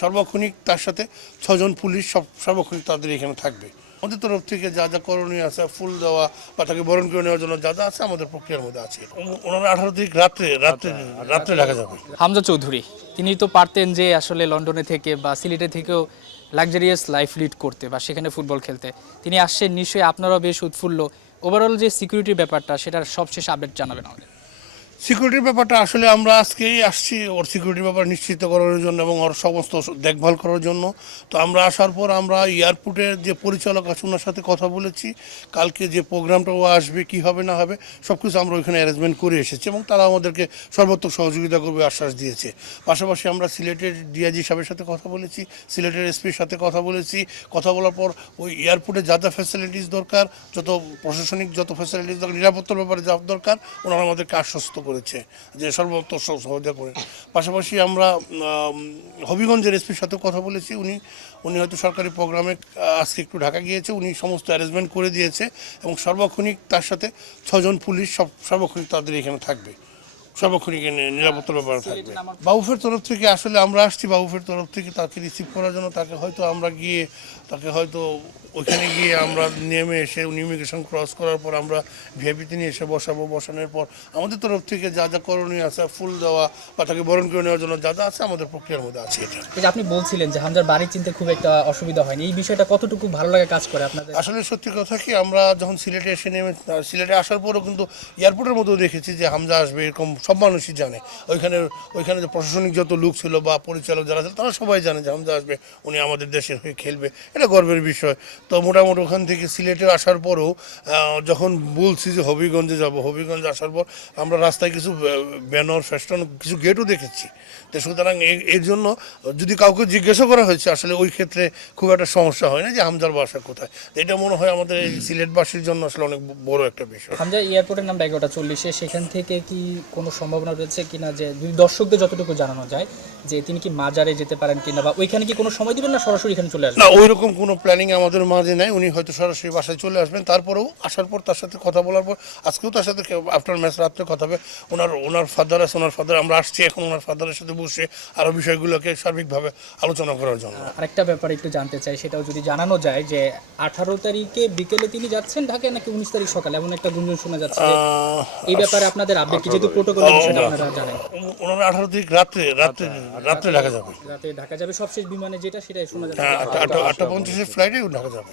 সার্বক্ষণিক তার সাথে 6 জন পুলিশ সার্বক্ষণিক তাদের এখানে থাকবে। আমাদের তরফ থেকে যা যা করণীয় আছে, ফুল দেওয়া বা তাকে বরণ করে নেওয়ার জন্য যা যা আছে আমাদের প্রক্রিয়ার মধ্যে আছে। ওনারা 18 তারিখ রাত্রে ঢাকা যাবে। হামজা চৌধুরী তিনি তো পারতেন যে আসলে লন্ডনে থেকে বা সিলেটে থেকেও লাক্সারিয়াস লাইফ লিড করতে বা সেখানে ফুটবল খেলতে। তিনি আসছেন, নিশ্চয়ই আপনারাও বেশ উৎফুল্ল। ওভারঅল যে সিকিউরিটির ব্যাপারটা, সেটার সবশেষ আপডেট জানাবেন আমাদের। সিকিউরিটির ব্যাপারটা আসলে আমরা আজকেই আসছি ওর সিকিউরিটির ব্যাপার নিশ্চিত করার জন্য এবং ওর সমস্ত দেখভাল করার জন্য। তো আমরা আসার পর আমরা এয়ারপোর্টের যে পরিচালক আছে ওনার সাথে কথা বলেছি। কালকে যে প্রোগ্রামটা ও আসবে, কী হবে না হবে সব কিছু আমরা ওইখানে অ্যারেঞ্জমেন্ট করে এসেছি এবং তারা আমাদেরকে সর্বোত্তম সহযোগিতা করবে আশ্বাস দিয়েছে। পাশাপাশি আমরা সিলেটের ডিআইজি সাহেবের সাথে কথা বলেছি, সিলেটের এসপির সাথে কথা বলেছি। কথা বলার পর ওই এয়ারপোর্টে যা যা ফ্যাসিলিটিস দরকার, যত প্রশাসনিক যত ফ্যাসিলিটিস দরকার, নিরাপত্তার ব্যাপারে যা দরকার ওনারা আমাদেরকে আশ্বস্ত করেছে যে সর্বোত্তম সহযোগিতা করে। পাশাপাশি আমরা হবিগঞ্জের এসপির সাথে কথা বলেছি। উনি হয়তো সরকারি প্রোগ্রামে আজকে একটু ঢাকা গিয়েছে, উনি সমস্ত অ্যারেঞ্জমেন্ট করে দিয়েছে এবং সার্বক্ষণিক তার সাথে 6 জন পুলিশ সার্বক্ষণিক তাদের এখানে থাকবে, সার্বক্ষণিক নিরাপত্তার ব্যাপারে থাকবে। বাবুফের তরফ থেকে আসলে আমরা আসছি, বাবুফের তরফ থেকে তাকে রিসিভ করার জন্য তাকে হয়তো আমরা গিয়ে ওইখানে গিয়ে আমরা নেমে এসে ইমিগ্রেশন ক্রস করার পর আমরা ভিআইপিতে নিয়ে এসে বসানোর পর আমাদের তরফ থেকে যা যা করণীয় আছে, ফুল দেওয়া বা তাকে বরণ করে নেওয়ার জন্য যা যা আছে আমাদের প্রক্রিয়ার মধ্যে আছে। এটা আপনি বলছিলেন যে হামজার বাড়ি চিনতে খুব একটা অসুবিধা হয়নি, এই বিষয়টা কতটুকু ভালো লাগে কাজ করে আপনাদের? আসলে সত্যি কথা কি, আমরা যখন সিলেটে এসে সিলেটে আসার পরও কিন্তু এয়ারপোর্টের মধ্যেও দেখেছি যে হামজা আসবে, এরকম সব মানুষই জানে। ওইখানে যে প্রশাসনিক যত লোক ছিল বা পরিচালক যারা ছিল তারা সবাই জানে যে হামজা আসবে, উনি আমাদের দেশের হয়ে খেলবে, এটা গর্বের বিষয়। তো মোটামুটি ওখান থেকে সিলেটে আসার পরেও যখন বলছি যে হবিগঞ্জে যাব, হবিগঞ্জে আসার পর আমরা রাস্তায় কিছু ব্যানার ফেস্টন কিছু গেটও দেখেছি। তো সুতরাং এর জন্য যদি কাউকে জিজ্ঞাসা করা হয়েছে আসলে ওই ক্ষেত্রে খুব একটা সমস্যা হয় না যে হামজার বাসা কোথায়। এটা মনে হয় আমাদের এই সিলেটবাসীর জন্য আসলে অনেক বড় একটা বিষয়। হামজা এয়ারপোর্টের নাম 11:40, সেখান থেকে কি কোনো সম্ভাবনা রয়েছে কিনা যে দর্শকদের যতটুকু জানানো যায় যে তিনি কি মাজারে যেতে পারেন কিনা, বা ওইখানে কি কোনো সময় দিবেন না সরাসরি এখানে চলে আসবেন? না, ওইরকম কোনো প্ল্যানিং আমাদের মাঝে নাই। উনি হয়তো সরাসরি বাসায় চলে আসবেন। তারপরেও আসার পর তার সাথে কথা বলার পর আজকেও তার সাথে আফটার ম্যাচ রাত্রে কথা হবে। ওনার ফাদার আছে, ওনার ফাদার আমরা আসছি এখন ওনার ফাদারের সাথে বসে আরও বিষয়গুলোকে সার্বিকভাবে আলোচনা করার জন্য। আরেকটা ব্যাপারে একটু জানতে চাই, সেটাও যদি জানানো যায় যে 18 তারিখে বিকেলে তিনি যাচ্ছেন ঢাকায় নাকি 19 তারিখ সকালে, এমন একটা গুঞ্জন শোনা যাচ্ছে। এই ব্যাপারে আপনাদের আপডেট কি, যেহেতু প্রোটোকলের বিষয়টা আপনারা জানেন? ওনারা 18 তারিখ রাত্রে ঢাকা যাবে। রাতে ঢাকা যাবে, সবশেষ বিমানে যেটা সেটাই শোনা যাচ্ছে। 8:50 ফ্লাইটে ঢাকা যাবে।